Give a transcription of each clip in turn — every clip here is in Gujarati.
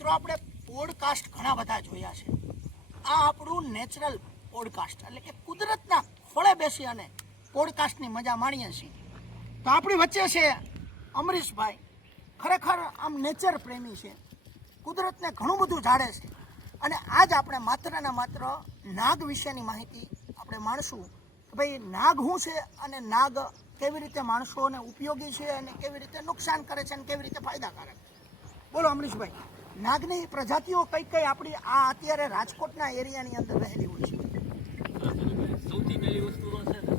મિત્રો આપણે પોડકાસ્ટ ઘણા બધા જોયા છે. આ આપણું નેચરલ પોડકાસ્ટ એટલે કે કુદરતના ફળે બેસી અને પોડકાસ્ટની મજા માણીએ છીએ. તો આપણી વચ્ચે છે અમરીશભાઈ. ખરેખર આમ નેચર પ્રેમી છે, કુદરતને ઘણું બધું જાણે છે. અને આજ આપણે માત્ર ને માત્ર નાગ વિશેની માહિતી આપણે માણશું કે ભાઈ નાગ શું છે અને નાગ કેવી રીતે માણસોને ઉપયોગી છે અને કેવી રીતે નુકસાન કરે છે અને કેવી રીતે ફાયદાકારક. બોલો અમરીશભાઈ, નાગની પ્રજાતિઓ કઈ કઈ આપણી આ અત્યારે રાજકોટના એરિયાની અંદર રહેલી હોય છે? સૌથી પહેલી વસ્તુ છે ને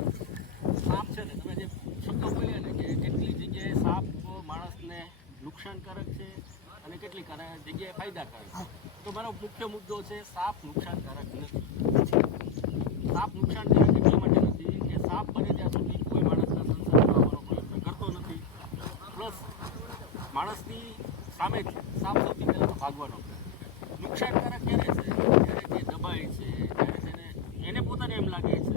સાપ છે ને. તમે જે શબ્દો બોલ્યા ને કે કેટલી જગ્યાએ સાપ માણસને નુકસાનકારક છે અને કેટલી જગ્યાએ ફાયદાકારક. તો મારો મુખ્ય મુદ્દો છે સાપ નુકસાનકારક નથી. સાપ નુકસાનકારક એટલા માટે નથી કે સાપ બને ત્યાં સુધી કોઈ માણસના સંસારમાં આવવાનો પ્રયત્ન કરતો નથી. પ્લસ માણસની સામેથી સાપ સૌથી પહેલાં તો ભાગવાનો નુકસાનકારક ક્યારે છે જ્યારે તે દબાય છે, જ્યારે એને પોતાને એમ લાગે છે.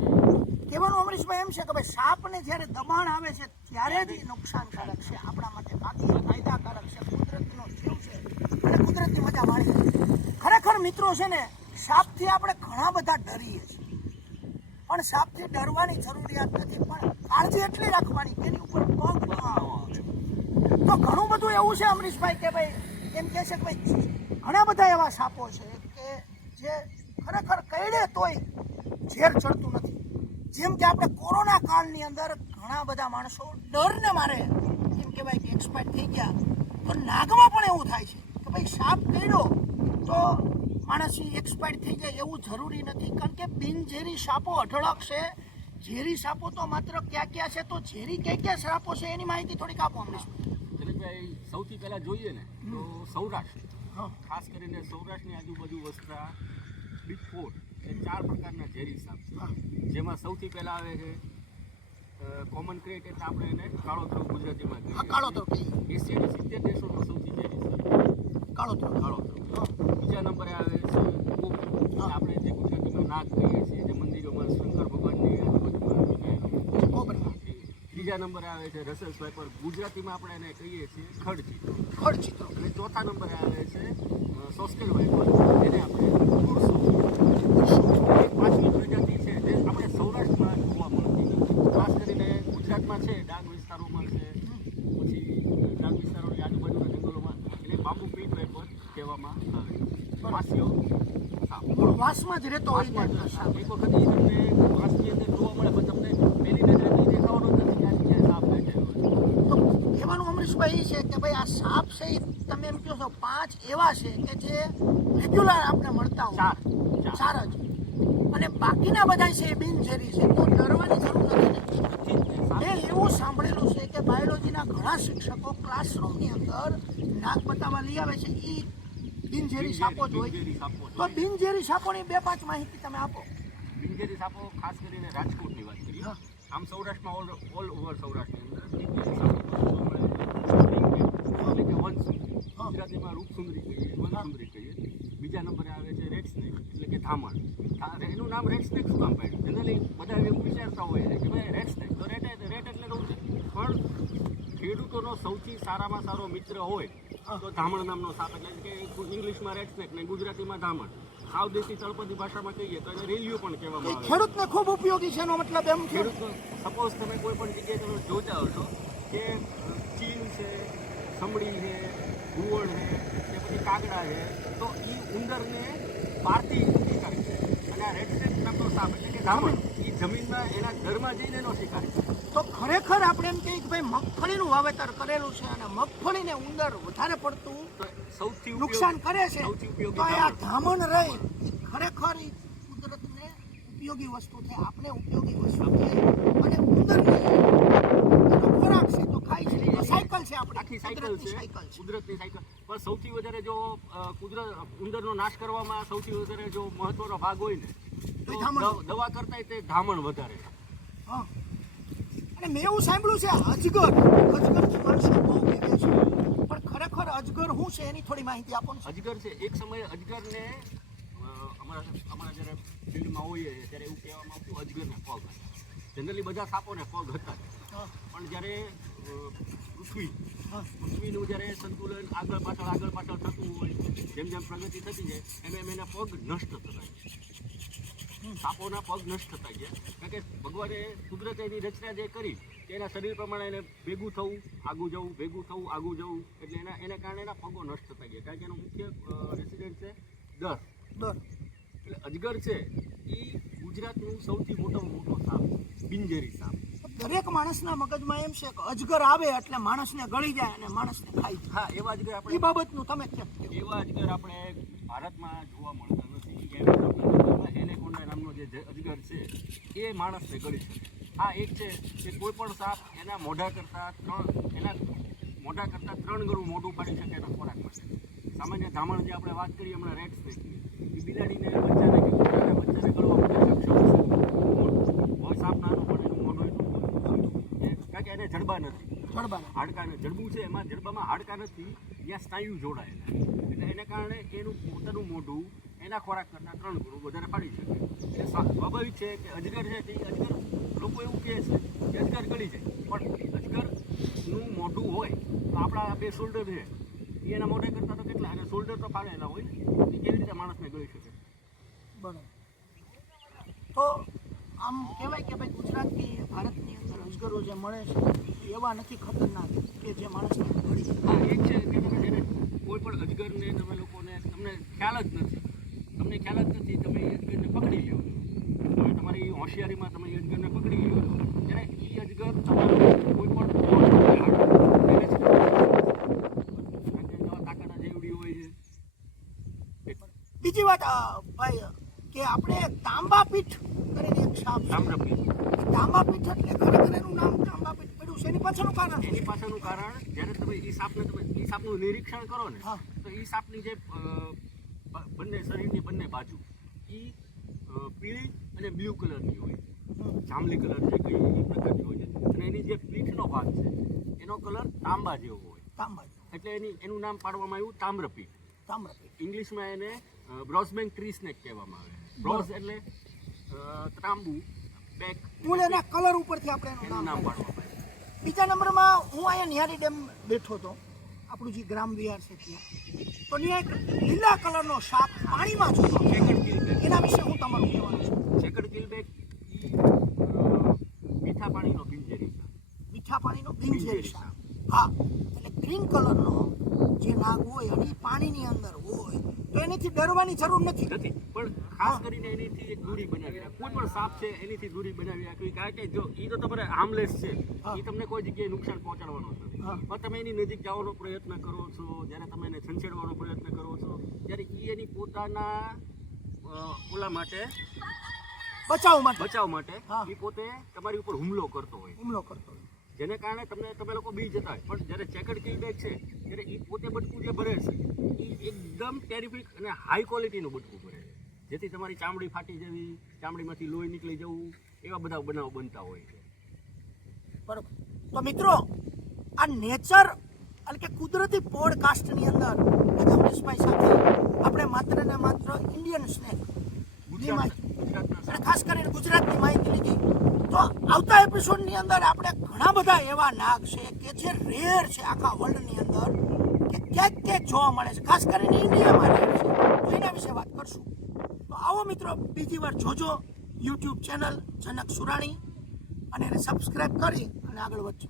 કહેવાનું અમરીશભાઈ એમ છે કે ભાઈ સાપને જ્યારે દબાણ આવે છે ત્યારે જ નુકસાનકારક છે આપણા માટે, બાકી ફાયદાકારક છે. કુદરતનો જીવ છે અને કુદરતની મજા માણીએ. ખરેખર મિત્રો છે ને, સાપથી આપણે ઘણા બધા ડરીએ છીએ, પણ સાપથી ડરવાની જરૂરિયાત નથી, પણ કાળજી એટલી રાખવાની કે એની ઉપર પગ ન આવે. તો ઘણું બધું એવું છે અમરીશભાઈ કે ભાઈ એમ કહે છે કે ભાઈ ઘણા બધા એવા સાપો છે કે જે ખરેખર કઈડે તોય ઝેર ચડતું નથી. જેમ કે આપણે કોરોના કાળની અંદર ઘણા બધા માણસો ડરને મારે એમ કહેવાય કે એક્સપાયર થઈ ગયા. તો નાગમાં પણ એવું થાય છે કે ભાઈ સાપ કઈડ્યો તો માણસ એક્સપાયર થઈ જાય એવું જરૂરી નથી, કારણ કે બિનઝેરી સાપો અઢળક છે. ઝેરી સાપો તો માત્ર ક્યાં ક્યાં છે, તો ઝેરી ક્યાં ક્યાં સાપો છે એની માહિતી થોડીક આપો અમરીશભાઈ. દિલીપભાઈ, સૌથી પહેલાં જોઈએ ને તો સૌરાષ્ટ્ર, ખાસ કરીને સૌરાષ્ટ્રની આજુબાજુ વસતા બિગ ફોર એ 4 પ્રકારના ઝેરી સાપ છે. જેમાં સૌથી પહેલાં આવે છે કોમન ક્રેટ, એટલે આપણે એને કાળોતરો ગુજરાતીમાં કહીએ. કાળોતરો 80-70 દેશોનો સૌથી ઝેરી સાપ કાળોતરો. બીજા નંબરે આવે છે કોબરા, આપણે જે ગુજરાતીમાં નાગ કહીએ છીએ, જે મંદિરોમાં શંકર ભગવાનની આજુબાજુ કોબરા. ત્રીજા નંબરે આવે છે રસેલ્સ વાઇપર, ગુજરાતીમાં આપણે એને કહીએ છીએ ખડચિત્રો. અને ચોથા નંબરે આવે છે સોસ્કેલ વાઇપર, જેને આપણે ગુરસો. એક પાંચમી પ્રજાતિ છે જે આપણે સૌરાષ્ટ્રમાં જોવા મળતી નથી. ખાસ કરીને ગુજરાતમાં છે, ડાંગ વિસ્તારોમાં છે, પછી ડાંગ વિસ્તારોની આજુબાજુના જંગલોમાં એને બાંબુ પીટ વાઇપર કહેવામાં આવે છે. વાંસીઓ વાસમાં જ રહેતો હોય. એક વખત એ તમને વાંસની અંદર જોવા મળે, પણ તમને પહેલી નજરે કંઈ દેખાવાનો જ નથી કે આ જગ્યાએ સાપ બેઠેલો હોય. તો કહેવાનું અમરીશભાઈ છે કે ભાઈ આ સાપ છે એ તમે એમ કહો છો 5 એવા છે કે જે રેગ્યુલર આપણે મળતા હોય, ચાર જ, અને બાકીના બધા છે એ બિનઝેરી છે, તો ડરવાની જરૂર નથી ને. મેં એવું સાંભળેલું છે કે બાયોલોજીના ઘણા શિક્ષકો ક્લાસરૂમની અંદર નાક બતાવવા લઈ આવે છે એ બિનઝેરી સાપો જ હોય. તો બિનઝેરી સાપોની 2-5 માહિતી તમે આપો. બિનઝેરી સાપો ખાસ કરીને રાજકોટની વાત કરીએ. આમ સૌરાષ્ટ્રમાં ઓલ ઓવર સૌરાષ્ટ્રની અંદર બિનઝેરી સાપો જોવા મળે એટલે કે વનસુંદરી, ગુજરાતીમાં રૂપસુંદરી કહીએ, વનસુંદરી કહીએ. બીજા નંબરે આવે છે રેડ સ્નેક, એટલે કે ધામણ. એનું નામ રેડ સ્નેક શું કામ પાડ્યું? જનરલી બધા એવું વિચારતા હોય છે કે ભાઈ રેડ સ્નેક તો રેડ એટલે રહું છે, પણ ખેડૂતોનો સૌથી સારામાં સારો મિત્ર હોય તો ધામણ નામનો સાપ, એટલે કે ઇંગ્લિશમાં રેડ સ્નેક ને ગુજરાતીમાં ધામણ. સાવ દેશી તળપદી ભાષામાં કહીએ તો એને રેલિયો પણ કહેવામાં આવે. ખેડૂતને ખૂબ ઉપયોગી છે એનો મતલબ એમ છે. ખેડૂત સપોઝ તમે કોઈ પણ જગ્યાએ તમે જોતા હશો કે ચીલ છે, સમડી છે, ઘુવડ છે, કે પછી કાગડા છે, તો એ ઉંદરને પારતી શિકાર છે. અને આ રેડ સ્નેક નામનો સાપ એટલે કે ધામણ એ જમીનમાં એના ઘરમાં જઈને એનો શિકાર છે. તો ખરેખર આપણે એમ કહીએ કે ભાઈ મગફળીનું વાવેતર કરેલું છે અને મગફળીને ઉંદર વધારે પડતું સૌથી નુકસાન કરે છે, સૌથી તો ઉપયોગી આ ધામણ રહી ખરેખર કુદરતને ઉપયોગી વસ્તુ છે, આપણે ઉપયોગી વસ્તુ છે. અને ઉંદરની ખોરાક છે તો ખાઈ છે, સાયકલ છે આપણી, આખી સાયકલ છે, કુદરતની સાયકલ. પણ સૌથી વધારે જો ઉંદરનો નાશ કરવામાં સૌથી વધારે જો મહત્વનો ભાગ હોય ને તો દવા કરતા તે ધામણ વધારે. હા, અને મેં એવું સાંભળ્યું છે અજગર માણસો બહુ કહે છે, પણ ખરેખર અજગર શું છે એની થોડી માહિતી આપો. અજગર છે, એક સમયે અજગરને અમારા જ્યારે ફિલ્ડમાં હોઈએ ત્યારે એવું કહેવામાં આવતું અજગરના પગ હતા. જનરલી બધા સાપોને પગ હતા, પણ જ્યારે પૃથ્વી હા. પૃથ્વીનું જ્યારે સંતુલન આગળ પાછળ થતું હોય, જેમ જેમ પ્રગતિ થતી જાય એમ એના પગ નષ્ટ થતા જાય. સાપોના પગ નષ્ટ થતા ગયા, કારણ કે ભગવાને કુદરતે એની રચના જે કરી કે એના શરીર પ્રમાણે એને ભેગું થવું, આગું જવું, ભેગું થવું, આગું જવું, એટલે એના કારણે એના પગો નષ્ટ થતા ગયા. કારણ કે એનો મુખ્ય રેસિડેન્ટ છે દર. એટલે અજગર છે એ ગુજરાતનું સૌથી મોટો સાપ, બિનઝેરી સાપ. દરેક માણસના મગજમાં એમ છે કે અજગર આવે એટલે માણસને ગળી જાય અને માણસને ખાઈ જાય. હા, એવા અજગર એ આપણે બાબતનું તમે કેમ કહો? એવા અજગર આપણે ભારતમાં જોવા મળતા નથી. કે એનેકોન્ડા નામનો જે અજગર છે એ માણસને ગળી શકે. હા, એક છે કે કોઈ પણ સાપ એના મોઢા કરતાં 3 ગણું મોઢું પાડી શકે એના ખોરાક માટે. સામાન્ય ધામણ જે આપણે વાત કરીએ હમણાં રેડ સ્નેકની, એ બિલાડીને બચ્ચાને કે કૂતરાના બચ્ચાને ગળવા માટે સક્ષમ છે. કોઈ સાપ નાનો પણ એનું મોઢું એટલું કારણ કે એને જડબા નથી, હાડકાને જડબું છે, એમાં જડબામાં હાડકા નથી, ત્યાં સ્નાયુ જોડાયેલા, એટલે એને કારણે એનું પોતાનું મોઢું એના ખોરાક કરતાં 3 ગણું વધારે પાડી શકે. એટલે સ્વાભાવિક છે કે અજગર છે તે અજગર, લોકો એવું કહે છે કે અજગર ગળી જાય, પણ અજગરનું મોઢું હોય તો આપણા 2 શોલ્ડર છે એ એના મોઢે કરતાં તો કેટલા, અને શોલ્ડર તો ફાળેલા હોય ને, એ કેવી રીતે માણસને ગળી શકે? બરાબર. તો આમ કહેવાય કે ભાઈ ગુજરાતની ભારતની અંદર અજગરો જે મળે છે એ એવા નથી ખતરનાક કે જે માણસને ગળી જાય. હા, એક છે કે તમે જેને કોઈ પણ અજગરને તમે લોકોને તમને ખ્યાલ જ નથી, તમે એ અજગરને પકડી લ્યો છો. હવે તમારી હોશિયારીમાં તમે એ અજગરને પકડી લ્યો છો, ત્યારે એ અજગર તમારો કોઈ પણ તાકાત જેવડી હોય છે. બીજી વાત ભાઈ કે આપણે તાંબાપીઠ કરીને એક સાપ છે. તાંબાપીઠ એટલે ખરેખર એનું નામ તાંબાપીઠ પડ્યું છે, એની પાછળનું કારણ છે. એની પાછળનું કારણ જ્યારે તમે એ સાપનું નિરીક્ષણ કરો ને, હા. તો એ સાપની જે બંને શરીરની બંને બાજુ એ પીળી અને બ્લુ કલરની હોય, જાંબલી કલર છે કઈ એ પ્રકારની હોય છે, અને એની જે પીઠનો ભાગ છે એનો કલર તાંબા જેવો હોય, એટલે એનું નામ પાડવામાં આવ્યું તામ્રપીઠ. ઇંગ્લિશમાં એને બ્રોઝબેક ટ્રી સ્નેક કહેવામાં આવે. બ્રોઝ એટલે તાંબુ, બેક એના કલર ઉપરથી આપણે એનું નામ પાડવામાં આવ્યું. બીજા નંબરમાં હું અહીંયા નિહારી ડેમ બેઠો હતો, આપણું જે ગ્રામ વિહાર છે ત્યાં, તો ત્યાં એક લીલા કલરનો સાપ પાણીમાં જોયો. એના વિશે હું તમારું કહેવાનું છું. ચેકર્ડ કિલબેક મીઠા પાણીનો બિનઝેરી સાપ. મીઠા પાણીનો બિનઝેરી સાપ. હા, એટલે ગ્રીન કલરનો જે નાગ હોય અને એ પાણીની અંદર હોય તો એનાથી ડરવાની જરૂર નથી. પણ ખાસ કરીને એનીથી એક દૂરી બનાવી રાખવી. કોઈ પણ સાપ છે એનીથી દૂરી બનાવી રાખવી, કારણ કે જો એ તો તમારે હાર્મલેસ છે, એ તમને કોઈ જગ્યાએ નુકસાન પહોંચાડવાનો નથી. પણ તમે એની નજીક જવાનો પ્રયત્ન કરો છો, જ્યારે તમે એને છંછેડવાનો પ્રયત્ન કરો છો, ત્યારે એ એની પોતાના ઓલા માટે બચાવ માટે એ પોતે તમારી ઉપર હુમલો કરતો હોય, જેને કારણે તમે લોકો બી જતા હોય. પણ જ્યારે ચેકર્ડ કિલબેક છે ત્યારે એ પોતે બટકું જે ભરે છે એ એકદમ ટેરિફિક અને હાઈ ક્વોલિટીનું બટકું ભરે છે, જેથી તમારી ચામડી ફાટી જવી, ચામડીમાંથી લોહી નીકળી જવું, એવા બધા બનાવ બનતા હોય છે. બરોબર. તો મિત્રો, આ નેચર એટલે કે કુદરતી પોડકાસ્ટની અંદર અમરીશભાઈ સાથે આપણે માત્ર ને માત્ર ઇન્ડિયન સ્નેક અને ખાસ કરીને ગુજરાતની માહિતી લીધી. તો આવતા એપિસોડની અંદર આપણે ઘણા બધા એવા નાગ છે કે જે રેર છે આખા વર્લ્ડની અંદર, કે ક્યાંક જોવા મળે છે, ખાસ કરીને ઇન્ડિયામાં રેર છે, તો એના વિશે વાત કરશું. તો આવો મિત્રો, બીજી વાર જોજો યુટ્યુબ ચેનલ જનક સુરાણી અને એને સબસ્ક્રાઈબ કરી અને આગળ વધજો.